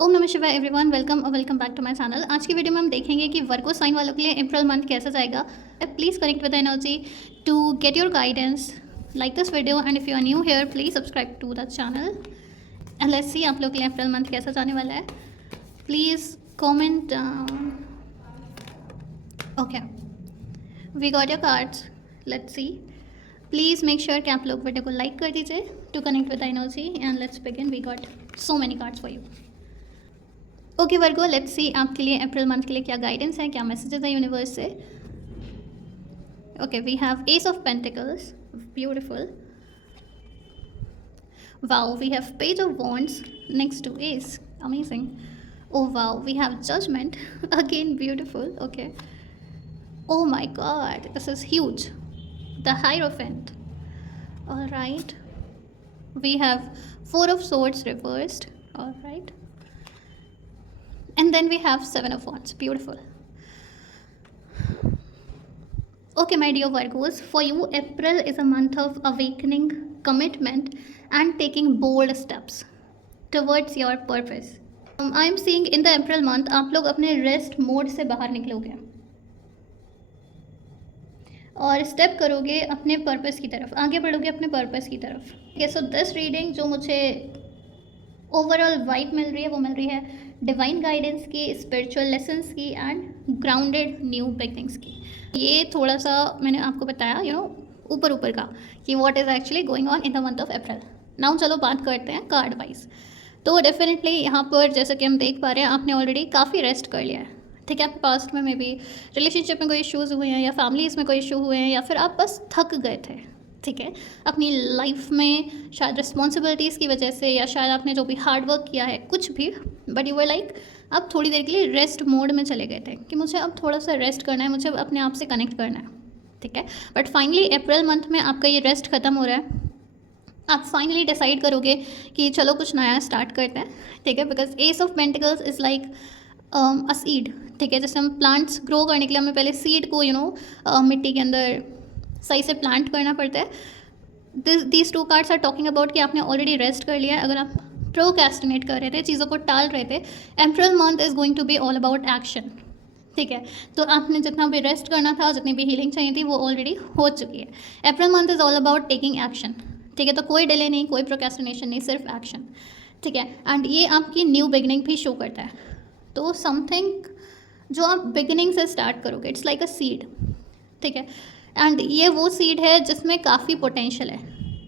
ओम नमः शिवाय everyone, welcome back to my channel. आज की वीडियो में हम देखेंगे कि वर्गो साइन वालों के लिए अप्रैल मंथ कैसा जाएगा। Please connect with energy to get your guidance. Like this video and if you are new here please subscribe to the channel and let's see आप लोग के लिए अप्रैल मंथ कैसा जाने वाला है। Please comment. Okay, we got your cards, let's see. Please make sure कि आप लोग वीडियो को लाइक कर दीजिए to connect with energy and let's begin. We got so many cards for you. Okay Virgo, let's see आपके लिए April month के लिए क्या गाइडेंस है, क्या मैसेजेस है यूनिवर्स से। Okay, we have ace of pentacles, beautiful. Wow, we have page of wands next to ace, amazing. Oh wow, we have judgement again, beautiful. Okay, oh my god, this is huge, the hierophant. Alright, we have four of swords reversed. All right, and then we have seven of wands, beautiful. Okay my dear Virgos, for you April is a month of awakening, commitment and taking bold steps towards your purpose. I am seeing in the April month आप लोग अपने rest mode से बाहर निकलोगे और step करोगे अपने purpose की तरफ, आगे बढ़ोगे अपने पर्पस की तरफ। ओके, सो दिस रीडिंग जो मुझे ओवरऑल वाइब मिल रही है वो मिल रही है डिवाइन गाइडेंस की, स्पिरिचुअल लेसन्स की एंड ग्राउंडेड न्यू बिगनिंग्स की। ये थोड़ा सा मैंने आपको बताया ऊपर ऊपर का कि what is actually going on in the month of April. Now चलो बात करते हैं कार्ड वाइज। तो डेफिनेटली यहाँ पर जैसा कि हम देख पा रहे हैं आपने ऑलरेडी काफ़ी रेस्ट कर लिया है। ठीक है, आपके पास्ट में भी रिलेशनशिप में कोई इश्यूज़ हुए हैं या फैमिलीज़ में कोई इशू हुए हैं या फिर आप बस थक गए थे। ठीक है, अपनी लाइफ में शायद रिस्पॉन्सिबिलिटीज़ की वजह से या शायद आपने जो भी हार्ड वर्क किया है कुछ भी, बट यू वर लाइक आप थोड़ी देर के लिए रेस्ट मोड में चले गए थे कि मुझे अब थोड़ा सा रेस्ट करना है, मुझे अपने आप से कनेक्ट करना है। ठीक है, बट फाइनली अप्रैल मंथ में आपका ये रेस्ट ख़त्म हो रहा है। आप फाइनली डिसाइड करोगे कि चलो कुछ नया स्टार्ट करते हैं। ठीक है, because S of pentacles is like a seed. ठीक है, जैसे हम प्लांट्स ग्रो करने के लिए हमें पहले सीड को मिट्टी के अंदर सही से प्लांट करना पड़ता है। These two cards are talking about कि आपने ऑलरेडी रेस्ट कर लिया है। अगर आप प्रोक्रेस्टिनेट कर रहे थे, चीज़ों को टाल रहे थे, April month is going to be all about action. ठीक है, तो आपने जितना भी रेस्ट करना था, जितनी भी हीलिंग चाहिए थी वो ऑलरेडी हो चुकी है। अप्रैल month is all about taking action. ठीक है, तो कोई डिले नहीं, कोई प्रोक्रेस्टिनेशन नहीं, सिर्फ एक्शन। ठीक है, एंड ये आपकी न्यू बिगनिंग भी शो करता है। तो समथिंग जो आप बिगिनिंग से स्टार्ट करोगे, इट्स लाइक अ सीड। ठीक है, एंड ये वो सीड है जिसमें काफ़ी पोटेंशियल है।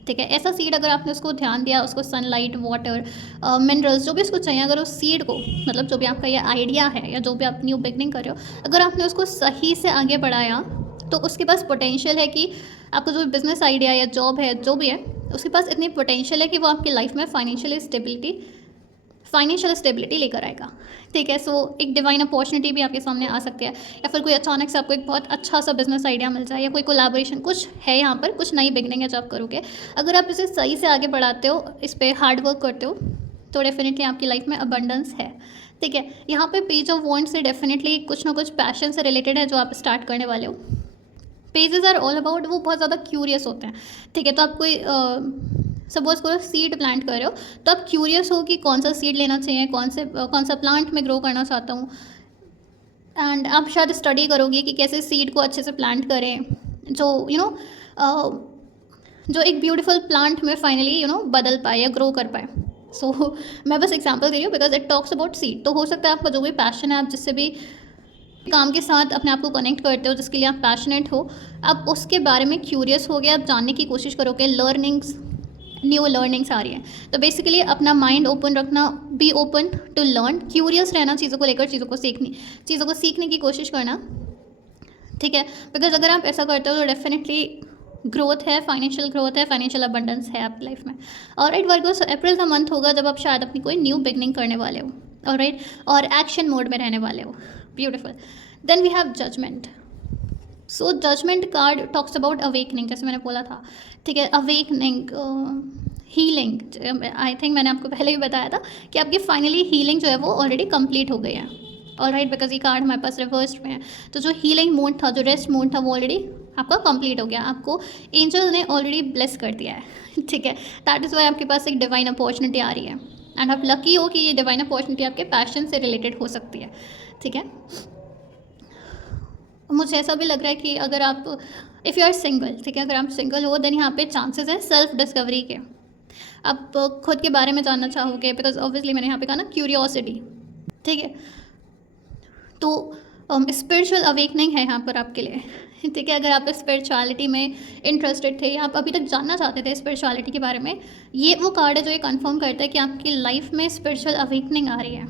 ठीक है, ऐसा सीड अगर आपने उसको ध्यान दिया, उसको सनलाइट, वाटर, मिनरल्स जो भी उसको चाहिए, अगर उस सीड को मतलब जो भी आपका ये आइडिया है या जो भी आप न्यू बिगनिंग कर रहे हो, अगर आपने उसको सही से आगे बढ़ाया तो उसके पास पोटेंशियल है कि आपका जो बिज़नेस आइडिया या जॉब है जो भी है उसके पास इतनी पोटेंशियल है कि वो आपकी लाइफ में फाइनेंशियल स्टेबिलिटी लेकर आएगा। ठीक है, सो एक डिवाइन अपॉर्चुनिटी भी आपके सामने आ सकती है या फिर कोई अचानक से आपको एक बहुत अच्छा सा बिजनेस आइडिया मिल जाए या कोई कोलैबोरेशन कुछ है, यहाँ पर कुछ नई बिगनिंग है जो आप करोगे। अगर आप इसे सही से आगे बढ़ाते हो, इस पर हार्ड वर्क करते हो, तो डेफिनेटली आपकी लाइफ में अबंडेंस है। ठीक है, यहाँ पे पेज ऑफ वॉन्ड से डेफिनेटली कुछ ना कुछ पैशन से रिलेटेड है जो आप स्टार्ट करने वाले हो। पेजेस आर ऑल अबाउट, वो बहुत ज़्यादा क्यूरियस होते हैं। ठीक है, तो आप कोई सपोज करो सीड प्लांट कर रहे हो, तो आप क्यूरियस हो कि कौन सा सीड लेना चाहिए, कौन सा प्लांट में ग्रो करना चाहता हूँ, एंड आप शायद स्टडी करोगे कि कैसे सीड को अच्छे से प्लांट करें जो जो एक ब्यूटीफुल प्लांट में फाइनली बदल पाए या ग्रो कर पाए। सो मैं बस एग्जांपल दे रही हूँ because it talks about seed. तो हो सकता है आपका जो भी पैशन है, आप जिससे भी काम के साथ अपने आप को कनेक्ट करते हो, जिसके लिए आप पैशनेट हो, आप उसके बारे में क्यूरियस हो गए, आप जानने की कोशिश करोगे, न्यू लर्निंग्स आ रही है। तो बेसिकली अपना माइंड ओपन रखना, be open to learn, curious रहना चीज़ों को लेकर, चीज़ों को सीखने की कोशिश करना। ठीक है, बिकॉज अगर आप ऐसा करते हो तो डेफिनेटली ग्रोथ है, फाइनेंशियल अबंडेंस है आपकी लाइफ में। ऑलराइट वर्गो, सो अप्रैल का मंथ होगा जब आप शायद अपनी कोई न्यू बिगनिंग करने वाले हो। ऑलराइट, और एक्शन मोड में रहने वाले हो। Beautiful. Then we have judgement. So judgement card talks about awakening, जैसे मैंने बोला था। ठीक है, अवेकनिंग, हीलिंग। आई थिंक मैंने आपको पहले भी बताया था कि आपकी फाइनली हीलिंग जो है वो ऑलरेडी कंप्लीट हो गई है। ऑलराइट, बिकॉज ये कार्ड हमारे पास रिवर्स में है। तो जो हीलिंग मोड था, जो रेस्ट मोड था, वो ऑलरेडी आपका कंप्लीट हो गया, आपको एंजल ने ऑलरेडी ब्लेस कर दिया है। ठीक है, दैट इज़ वाई आपके पास एक डिवाइन अपॉर्चुनिटी आ रही है। एंड आप लकी हो कि ये डिवाइन अपॉर्चुनिटी आपके पैशन से रिलेटेड हो सकती है, ठीक है। मुझे ऐसा भी लग रहा है कि अगर आप इफ़ यू आर सिंगल, ठीक है, अगर आप सिंगल हो देन यहाँ पे चांसेस है सेल्फ डिस्कवरी के। आप खुद के बारे में जानना चाहोगे, बिकॉज ऑब्वियसली मैंने यहाँ पे कहा ना क्यूरियोसिटी, ठीक है। तो स्पिरिचुअल अवेकनिंग है यहाँ पर आपके लिए, ठीक है। अगर आप स्पिरिचुअलिटी में इंटरेस्टेड थे या आप अभी तक जानना चाहते थे स्पिरिचुअलिटी के बारे में, ये वो कार्ड है जो ये कंफर्म करता है कि आपकी लाइफ में स्पिरिचुअल अवेकनिंग आ रही है।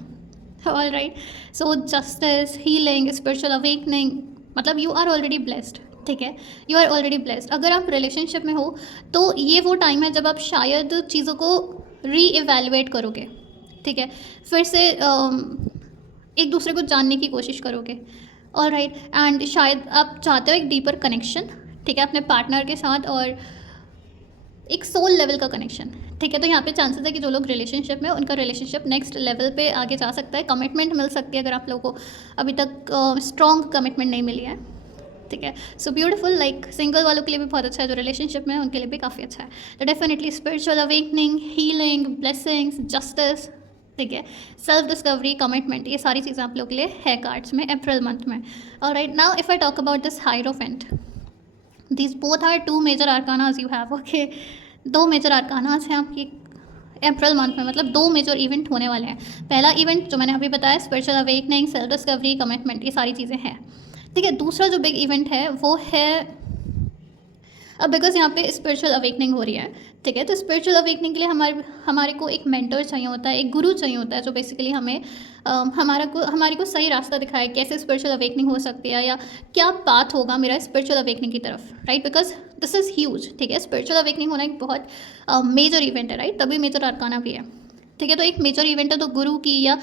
ऑल राइट, सो जस्टिस, हीलिंग, स्पिरिचुअल अवेकनिंग, मतलब यू आर ऑलरेडी ब्लेस्ड, ठीक है, यू आर ऑलरेडी ब्लेस्ड। अगर आप रिलेशनशिप में हो तो ये वो टाइम है जब आप शायद चीज़ों को री इवेलुएट करोगे, ठीक है, फिर से एक दूसरे को जानने की कोशिश करोगे। ऑल राइट, एंड शायद आप चाहते हो एक डीपर कनेक्शन, ठीक है, अपने पार्टनर के साथ, और एक सोल लेवल का कनेक्शन, ठीक है। तो यहाँ पे चांसेस है कि जो लोग रिलेशनशिप में, उनका रिलेशनशिप नेक्स्ट लेवल पे आगे जा सकता है, कमिटमेंट मिल सकती है अगर आप लोगों को अभी तक स्ट्रॉन्ग कमिटमेंट नहीं मिली है, ठीक है। सो ब्यूटीफुल, लाइक सिंगल वालों के लिए भी बहुत अच्छा है, जो रिलेशनशिप में है उनके लिए भी काफ़ी अच्छा है। तो definitely spiritual awakening, healing, blessings, justice, ठीक है, सेल्फ डिस्कवरी, कमिटमेंट, ये सारी चीज़ें आप लोग के लिए है कार्ड्स में अप्रैल मंथ में। Alright, now if I talk about this hierophant, these both are two major arcanas you have, okay. दो मेजर आर्कानाज हैं आपकी अप्रैल मंथ में, मतलब दो मेजर इवेंट होने वाले हैं। पहला इवेंट जो मैंने अभी बताया spiritual awakening, self discovery, commitment, ये सारी चीज़ें हैं, ठीक है। दूसरा जो बिग इवेंट है वो है, अब बिकॉज यहाँ पे स्पिरिचुअल अवेकनिंग हो रही है, ठीक है, तो स्पिरिचुअल अवेकनिंग के लिए हमारे को एक मेंटर चाहिए होता है, एक गुरु चाहिए होता है, जो बेसिकली हमें हमारे को सही रास्ता दिखाए, कैसे स्पिरिचुअल अवेकनिंग हो सकती है, या क्या पाथ होगा मेरा स्पिरिचुअल अवेकनिंग की तरफ, right, because this is huge, ठीक है। स्पिरिचुअल अवेकनिंग होना एक बहुत मेजर इवेंट है, राइट, तभी मेजर आर्काना भी है, ठीक है। तो एक मेजर इवेंट है, तो गुरु की या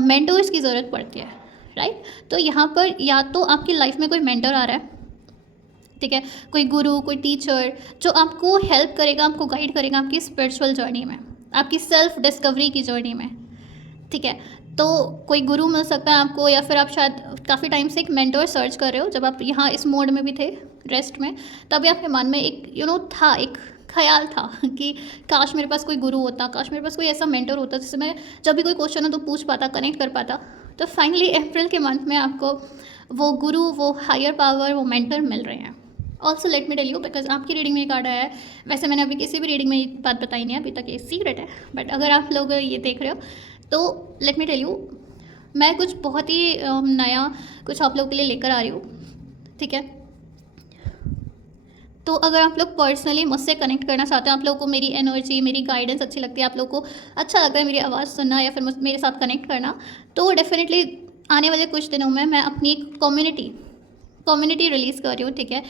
मेंटर्स की ज़रूरत पड़ती है, राइट। तो यहाँ पर या तो आपकी लाइफ में कोई मेंटर आ रहा है, ठीक है, कोई गुरु, कोई टीचर जो आपको हेल्प करेगा, आपको गाइड करेगा आपकी स्पिरिचुअल जर्नी में, आपकी सेल्फ डिस्कवरी की जर्नी में, ठीक है। तो कोई गुरु मिल सकता है आपको, या फिर आप शायद काफ़ी टाइम से एक मेंटर सर्च कर रहे हो, जब आप यहाँ इस मोड में भी थे, रेस्ट में, तभी आपके मन में एक था, एक ख्याल था कि काश मेरे पास कोई गुरु होता, काश मेरे पास कोई ऐसा मेंटर होता जिससे मैं जब भी कोई क्वेश्चन हो तो पूछ पाता, कनेक्ट कर पाता। तो फाइनली अप्रैल के मंथ में आपको वो गुरु, वो हायर पावर, वो मेंटर मिल रहे हैं। Also let me tell you, because आपकी रीडिंग में ये कार्ड आया है, वैसे मैंने अभी किसी भी रीडिंग में ये बात बताई नहीं है अभी तक, ये सीक्रेट है, बट अगर आप लोग ये देख रहे हो तो लेट मी टेल यू, मैं कुछ बहुत ही नया कुछ आप लोग के लिए लेकर आ रही हूँ, ठीक है। तो अगर आप लोग पर्सनली मुझसे कनेक्ट करना चाहते हो, आप लोगों को मेरी एनर्जी, मेरी गाइडेंस अच्छी लगती है, आप लोगों को अच्छा लगता है मेरी आवाज़ सुनना या फिर मेरे साथ कनेक्ट करना, तो डेफिनेटली आने वाले कुछ दिनों में मैं अपनी एक कम्युनिटी रिलीज़ कर रही हूँ, ठीक है,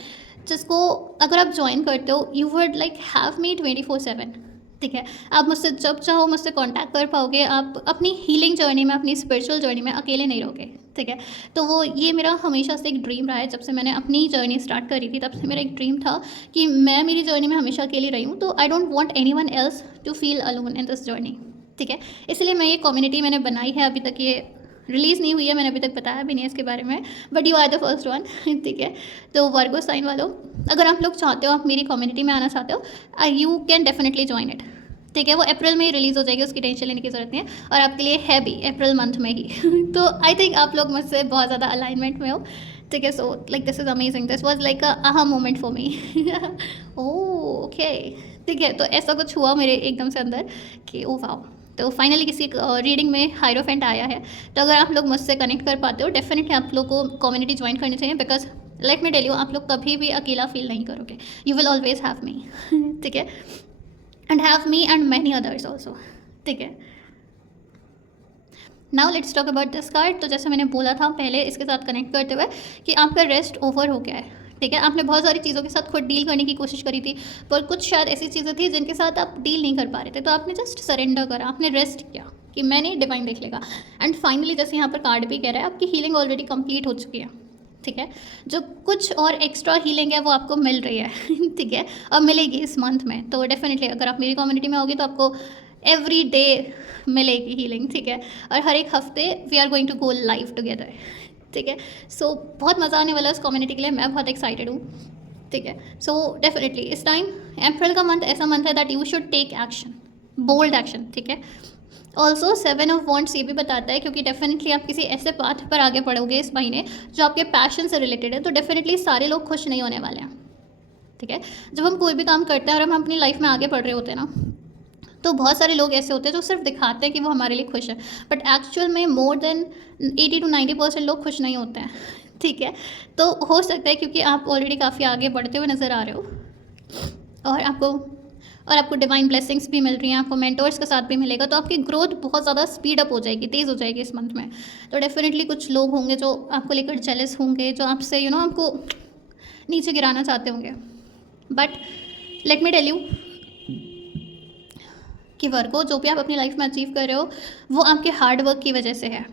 जिसको अगर आप ज्वाइन करते हो you would like have me 24/7, ठीक है। आप मुझसे जब चाहो मुझसे कांटेक्ट कर पाओगे, आप अपनी हीलिंग जर्नी में, अपनी स्पिरिचुअल जर्नी में अकेले नहीं रहोगे, ठीक है। तो वो ये मेरा हमेशा से एक ड्रीम रहा है, जब से मैंने अपनी जर्नी स्टार्ट करी थी तब से मेरा एक ड्रीम था कि मैं मेरी जर्नी में हमेशा अकेली रही हूँ, तो I don't want anyone else to feel alone in this journey, ठीक है। इसलिए मैं ये कम्युनिटी मैंने बनाई है, अभी तक ये रिलीज़ नहीं हुई है, मैंने अभी तक बताया भी नहीं है इसके बारे में, but you are the first one, ठीक है। तो वर्गो साइन वालों, अगर आप लोग चाहते हो, आप मेरी कम्युनिटी में आना चाहते हो, you can definitely join it, ठीक है। वो अप्रैल में ही रिलीज़ हो जाएगी, उसकी टेंशन लेने की ज़रूरत नहीं है, और आपके लिए है भी अप्रैल मंथ में ही तो आई थिंक आप लोग मुझसे बहुत ज़्यादा अलाइनमेंट में हो, ठीक है। So like this is amazing, this was like a aha moment for me okay, ठीक है। तो ऐसा कुछ हुआ मेरे एकदम से अंदर कि ओ वाओ, तो फाइनली किसी रीडिंग में हायरोफेंट आया है। तो अगर आप लोग मुझसे कनेक्ट कर पाते हो, डेफिनेटली आप लोग को कम्युनिटी ज्वाइन करनी चाहिए, because let me tell you, आप लोग कभी भी अकेला फील नहीं करोगे, you will always have me, ठीक है, and have me and many others also, ठीक है। Now let's talk about this card. तो जैसे मैंने बोला था पहले इसके साथ कनेक्ट करते हुए कि आपका रेस्ट ओवर हो गया है, ठीक है। आपने बहुत सारी चीज़ों के साथ खुद डील करने की कोशिश करी थी, पर कुछ शायद ऐसी चीज़ें थी जिनके साथ आप डील नहीं कर पा रहे थे, तो आपने जस्ट सरेंडर करा, आपने रेस्ट किया कि मैंने डिवाइन देख लेगा, एंड फाइनली जैसे यहाँ पर कार्ड भी कह रहा है आपकी हीलिंग ऑलरेडी कंप्लीट हो चुकी है, ठीक है। जो कुछ और एक्स्ट्रा हीलिंग है वो आपको मिल रही है ठीक है, और मिलेगी इस मंथ में। तो डेफिनेटली अगर आप मेरी कम्युनिटी में होगी तो आपको एवरी डे मिलेगी हीलिंग, ठीक है, और हर एक हफ्ते we are going to go live together, ठीक है। सो बहुत मज़ा आने वाला है उस कम्युनिटी के लिए, मैं बहुत एक्साइटेड हूँ, ठीक है। सो डेफिनेटली इस टाइम अप्रैल का मंथ ऐसा मंथ है that you should take action, bold action, ठीक है। ऑल्सो 7 ऑफ वॉन्ट्स ये भी बताता है, क्योंकि डेफिनेटली आप किसी ऐसे पाथ पर आगे बढ़ोगे इस महीने जो आपके पैशन से रिलेटेड है, तो डेफिनेटली सारे लोग खुश नहीं होने वाले हैं, ठीक है। जब हम कोई भी काम करते हैं और हम अपनी लाइफ में आगे बढ़ रहे होते हैं ना, तो बहुत सारे लोग ऐसे होते हैं जो सिर्फ दिखाते हैं कि वो हमारे लिए खुश है, बट एक्चुअल में मोर देन 80 to 90% लोग खुश नहीं होते हैं, ठीक है। तो हो सकता है क्योंकि आप ऑलरेडी काफ़ी आगे बढ़ते हुए नज़र आ रहे हो और आपको डिवाइन ब्लेसिंग्स भी मिल रही हैं, आपको मेंटोर्स का साथ भी मिलेगा, तो आपकी ग्रोथ बहुत ज़्यादा स्पीड अप हो जाएगी, तेज़ हो जाएगी इस मंथ में। तो डेफिनेटली कुछ लोग होंगे जो आपको लेकर जेलस होंगे, जो आपसे आपको नीचे गिराना चाहते होंगे, but let me tell you कि वर्को, जो भी आप अपनी लाइफ में अचीव कर रहे हो वो आपके हार्ड वर्क की वजह से है,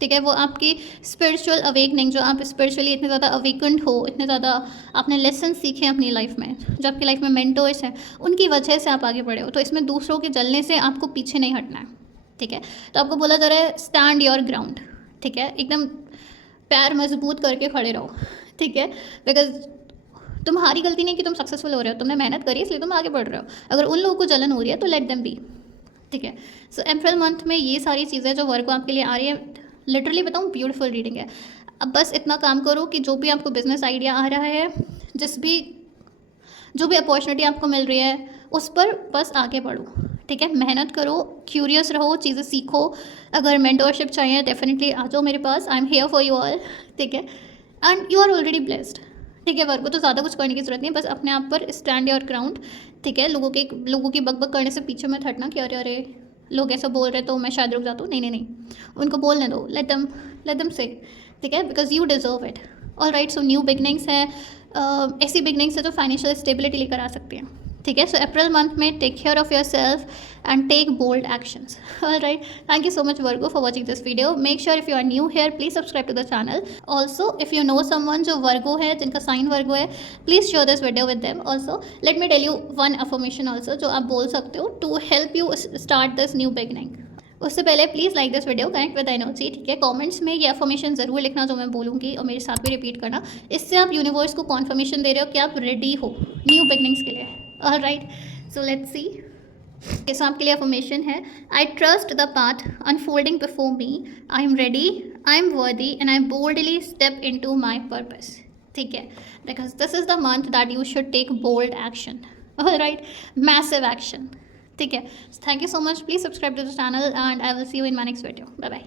ठीक है। वो आपकी स्पिरिचुअल अवेकनिंग, जो आप स्पिरिचुअली इतने ज़्यादा अवेकन्ड हो, इतने ज़्यादा आपने लेसन सीखे अपनी लाइफ में, जो आपकी लाइफ में मेंटोर्स हैं, उनकी वजह से आप आगे बढ़े हो। तो इसमें दूसरों के जलने से आपको पीछे नहीं हटना है, ठीक है। तो आपको बोला जा रहा है स्टैंड योर ग्राउंड, ठीक है, एकदम पैर मजबूत करके खड़े रहो, ठीक है। बिकॉज तुम्हारी गलती नहीं कि तुम सक्सेसफुल हो रहे हो, तुमने मेहनत करी इसलिए तुम आगे बढ़ रहे हो। अगर उन लोगों को जलन हो रही है तो लेट देम बी, ठीक है। सो अप्रैल मंथ में ये सारी चीज़ें जो वर्क आपके लिए आ रही है, लिटरली बताऊँ ब्यूटीफुल रीडिंग है। अब बस इतना काम करो कि जो भी आपको बिजनेस आइडिया आ रहा है, जो भी अपॉर्चुनिटी आपको मिल रही है, उस पर बस आगे बढ़ो, ठीक है। मेहनत करो, क्यूरियस रहो, चीज़ें सीखो। अगर मेंटोरशिप चाहिए डेफिनेटली आ जाओ मेरे पास, I am here for you all, ठीक है। And you are already blessed, ठीक है। वर्क को तो ज़्यादा कुछ करने की जरूरत नहीं है, बस अपने आप पर स्टैंड योर ग्राउंड, ठीक है। लोगों की बक करने से पीछे मत हटना कि अरे अरे लोग ऐसा बोल रहे तो मैं शायद रुक जाता हूँ, नहीं नहीं नहीं, उनको बोलने दो, लेट देम से, ठीक है, because you deserve it. All right, so new beginnings है, ऐसी बिगनिंग्स है जो फाइनेंशियल स्टेबिलिटी लेकर आ सकती हैं, ठीक है। सो अप्रैल मंथ में take care of yourself and take bold actions. All right, thank you so much Virgo for watching this video. Make sure if you are new here please subscribe to the channel. Also if you know someone जो Virgo है, जिनका sign Virgo है, please share this video with them. Also let me tell you one affirmation also जो आप बोल सकते हो to help you start this new beginning. उससे पहले please like this video, connect with energy, ठीक है। कमेंट्स में ये अफर्मेशन ज़रूर लिखना जो मैं बोलूँगी और मेरे साथ भी रिपीट करना। इससे आप यूनिवर्स को कॉन्फर्मेशन दे रहे हो कि आप रेडी हो न्यू बिगनिंग्स के लिए। All right, so let's see. इस आपके लिए अफर्मेशन है, I trust the path unfolding before me, I am ready, I am worthy and I boldly step into my purpose, ठीक है। Because this is the month that you should take bold action, all right, massive action, ठीक है। Thank you so much, please subscribe to the channel and I will see you in my next video. Bye bye.